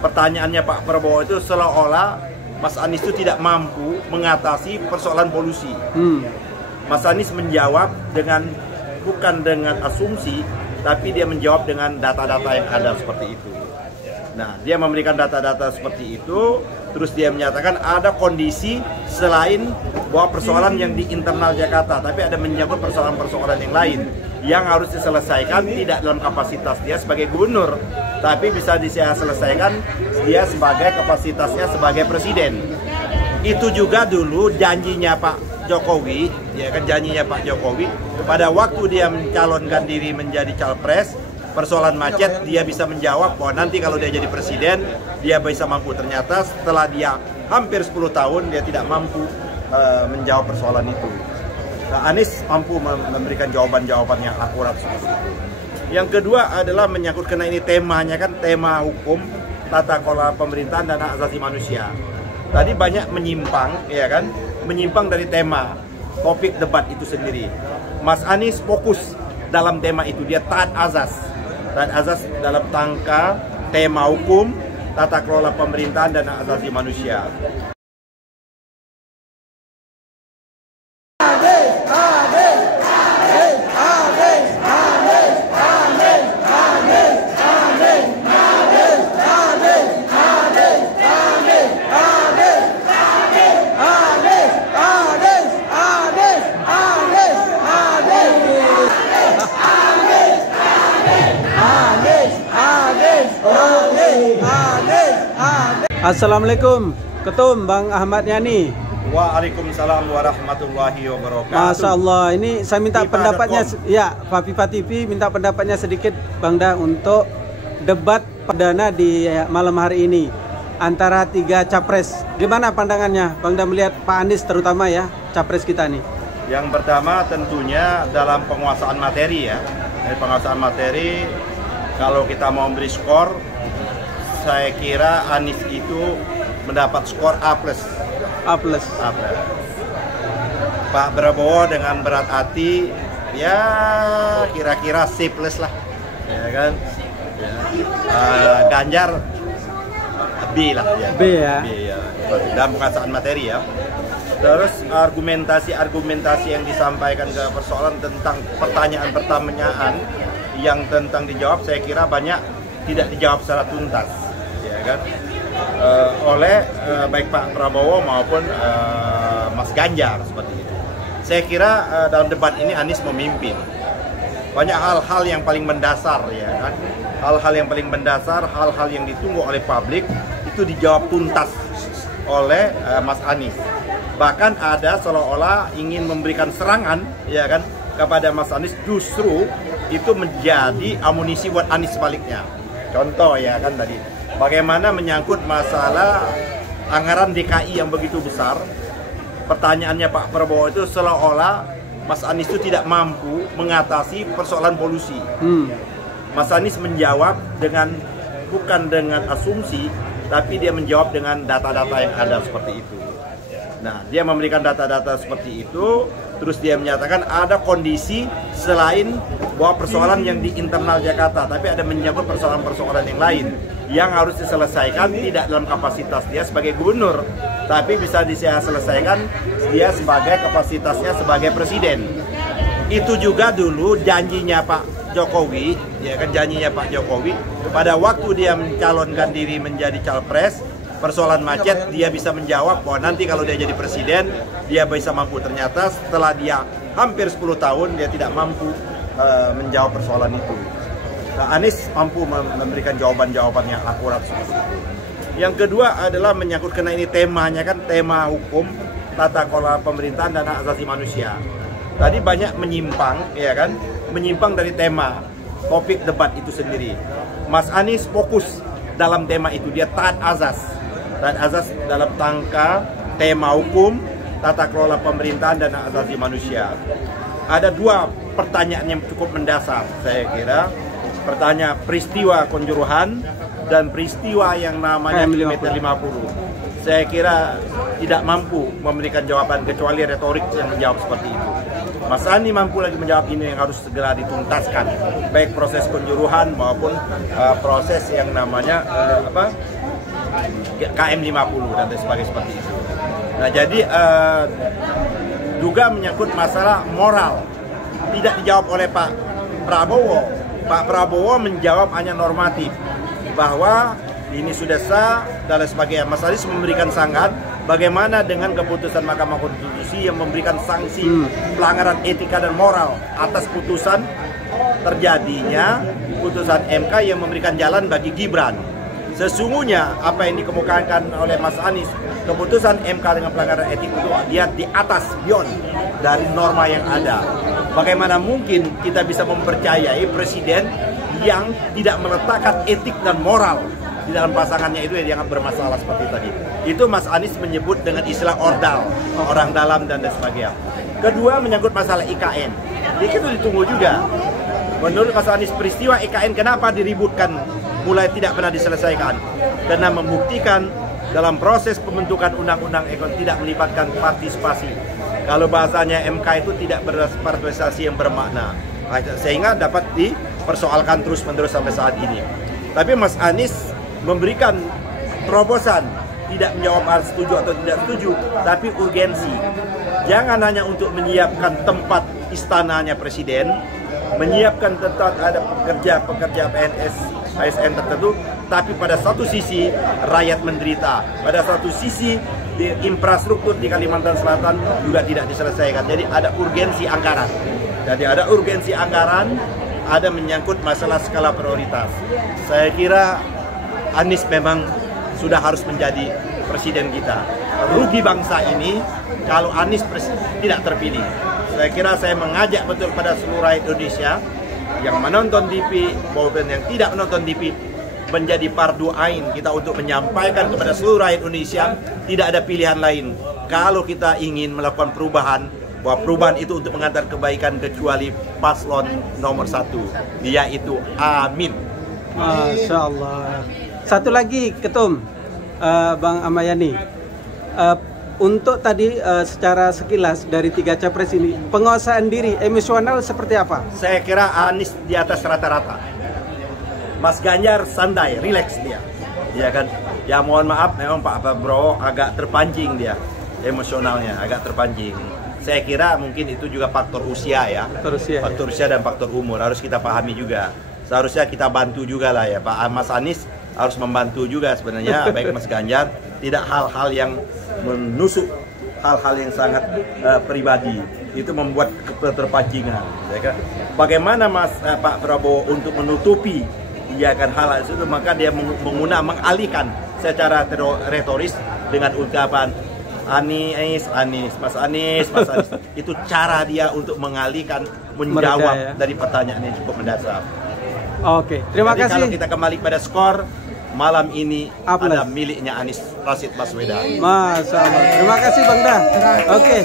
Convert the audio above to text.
pertanyaannya Pak Prabowo itu seolah-olah Mas Anies itu tidak mampu mengatasi persoalan polusi. Mas Anies menjawab bukan dengan asumsi, tapi dia menjawab dengan data-data yang ada seperti itu. Nah, dia memberikan data-data seperti itu, terus dia menyatakan ada kondisi selain bahwa persoalan yang di internal Jakarta, tapi ada menyangkut persoalan-persoalan yang lain yang harus diselesaikan tidak dalam kapasitas dia sebagai gubernur, tapi bisa diselesaikan dia sebagai kapasitasnya sebagai presiden. Itu juga dulu janjinya Pak Jokowi, ya kan, janjinya Pak Jokowi pada waktu dia mencalonkan diri menjadi capres. Persoalan macet dia bisa menjawab bahwa nanti kalau dia jadi presiden dia bisa mampu. Ternyata setelah dia hampir 10 tahun dia tidak mampu menjawab persoalan itu. Nah, Anies mampu memberikan jawaban-jawaban yang akurat seperti itu. Yang kedua adalah menyangkut, karena ini temanya kan tema hukum tata kelola pemerintahan dan hak asasi manusia. Tadi banyak menyimpang, ya kan, menyimpang dari tema topik debat itu sendiri. Mas Anies fokus dalam tema itu, dia taat azas dalam tangka tema hukum tata kelola pemerintahan dan hak asasi manusia. Assalamualaikum, Ketum Bang Ahmad Yani. Waalaikumsalam warahmatullahi wabarakatuh. Masya Allah, ini saya minta pendapatnya, ya, Fafifa TV minta pendapatnya sedikit Bang Da untuk debat perdana di malam hari ini antara 3 capres. Gimana pandangannya Bang Da melihat Pak Anies terutama ya, capres kita nih? Yang pertama tentunya dalam penguasaan materi ya. Dari penguasaan materi, kalau kita mau beri skor, saya kira Anies itu mendapat skor A+. Pak Prabowo dengan berat hati ya kira-kira C+ lah, ya kan. Ganjar B lah ya. B ya. B ya. Dalam penguasaan materi ya. Terus argumentasi yang disampaikan ke persoalan tentang pertanyaan yang tentang dijawab, saya kira banyak tidak dijawab secara tuntas, ya kan, oleh baik Pak Prabowo maupun Mas Ganjar seperti itu. Saya kira dalam debat ini Anies memimpin. Banyak hal-hal yang paling mendasar, ya kan, hal-hal yang paling mendasar, hal-hal yang ditunggu oleh publik itu dijawab tuntas oleh Mas Anies. Bahkan ada seolah-olah ingin memberikan serangan, ya kan, kepada Mas Anies, justru itu menjadi amunisi buat Anies sebaliknya. Contoh ya kan tadi, bagaimana menyangkut masalah anggaran DKI yang begitu besar. Pertanyaannya Pak Prabowo itu seolah-olah Mas Anies itu tidak mampu mengatasi persoalan polusi. Mas Anies menjawab bukan dengan asumsi, tapi dia menjawab dengan data-data yang ada seperti itu. Nah, dia memberikan data-data seperti itu, terus dia menyatakan ada kondisi selain bahwa persoalan yang di internal Jakarta, tapi ada menyangkut persoalan-persoalan yang lain yang harus diselesaikan tidak dalam kapasitas dia sebagai gubernur, tapi bisa diselesaikan dia sebagai kapasitasnya sebagai presiden. Itu juga dulu janjinya Pak Jokowi, ya kan, janjinya Pak Jokowi pada waktu dia mencalonkan diri menjadi capres. Persoalan macet dia bisa menjawab bahwa nanti kalau dia jadi presiden dia bisa mampu. Ternyata setelah dia hampir 10 tahun dia tidak mampu menjawab persoalan itu. Nah, Anies mampu memberikan jawaban-jawaban yang akurat seperti itu. Yang kedua adalah menyangkut, karena ini temanya kan tema hukum tata kelola pemerintahan dan hak asasi manusia. Tadi banyak menyimpang, ya kan, menyimpang dari tema topik debat itu sendiri. Mas Anies fokus dalam tema itu, dia taat azas dalam tangka tema hukum tata kelola pemerintahan dan hak asasi manusia. Ada 2 pertanyaan yang cukup mendasar, saya kira. Pertanyaan peristiwa Kanjuruhan dan peristiwa yang namanya kilometer 50. Saya kira tidak mampu memberikan jawaban kecuali retorik yang menjawab seperti itu. Mas Anies mampu lagi menjawab ini yang harus segera dituntaskan, baik proses Kanjuruhan maupun proses yang namanya KM 50 dan sebagainya seperti itu. Nah jadi juga menyangkut masalah moral, tidak dijawab oleh Pak Prabowo. Pak Prabowo menjawab hanya normatif, bahwa ini sudah sah dan sebagainya. Mas Anies memberikan sangat bagaimana dengan keputusan Mahkamah Konstitusi yang memberikan sanksi pelanggaran etika dan moral atas putusan terjadinya putusan MK yang memberikan jalan bagi Gibran. Sesungguhnya apa yang dikemukakan oleh Mas Anies, keputusan MK dengan pelanggaran etik itu dia di atas, beyond dari norma yang ada. Bagaimana mungkin kita bisa mempercayai presiden yang tidak meletakkan etik dan moral di dalam pasangannya itu yang dianggap bermasalah seperti tadi. Itu Mas Anies menyebut dengan istilah ordal, orang dalam dan sebagainya. Kedua menyangkut masalah IKN. Itu ditunggu juga. Menurut Mas Anies, peristiwa IKN kenapa diributkan mulai tidak pernah diselesaikan? Karena membuktikan dalam proses pembentukan undang-undang ekonomi tidak melibatkan partisipasi. Kalau bahasanya MK itu tidak berpartisipasi yang bermakna, sehingga dapat dipersoalkan terus-menerus sampai saat ini. Tapi Mas Anies memberikan terobosan, tidak menjawab hal setuju atau tidak setuju, tapi urgensi. Jangan hanya untuk menyiapkan tempat istananya presiden, menyiapkan tempat ada pekerja PNS, ASN tertentu, tapi pada satu sisi rakyat menderita, pada satu sisi di infrastruktur di Kalimantan Selatan juga tidak diselesaikan. Jadi ada urgensi anggaran. Jadi ada urgensi anggaran, ada menyangkut masalah skala prioritas. Saya kira Anies memang sudah harus menjadi presiden kita. Rugi bangsa ini kalau Anies tidak terpilih. Saya kira saya mengajak betul pada seluruh rakyat Indonesia yang menonton TV maupun yang tidak menonton TV, menjadi fardu ain kita untuk menyampaikan kepada seluruh rakyat Indonesia tidak ada pilihan lain. Kalau kita ingin melakukan perubahan, bahwa perubahan itu untuk mengantar kebaikan kecuali paslon nomor 1, yaitu amin. Masya Allah. Satu lagi Ketum, Bang Amayani, untuk tadi secara sekilas dari 3 capres ini, penguasaan diri emosional seperti apa? Saya kira Anies di atas rata-rata. Mas Ganjar santai, rileks dia, ya kan? Ya mohon maaf, memang Pak Prabowo agak terpancing dia, emosionalnya agak terpancing. Saya kira mungkin itu juga faktor usia ya, faktor usia dan faktor umur harus kita pahami juga. Seharusnya kita bantu juga lah ya, Pak Mas Anies harus membantu juga sebenarnya, baik Mas Ganjar, tidak hal-hal yang menusuk, hal-hal yang sangat pribadi, itu membuat keterpancingan. Ya kan? Bagaimana Pak Prabowo untuk menutupi ya kan hal itu, maka dia mengalihkan secara retoris dengan ungkapan Anies, Mas Anies. Itu cara dia untuk mengalihkan, menjawab dari pertanyaan yang cukup mendasar. Oke, terima kasih. Kalau kita kembali pada skor malam ini ada miliknya Anies Rashid Baswedan. Masya Allah. Terima kasih Bang Da. Oke.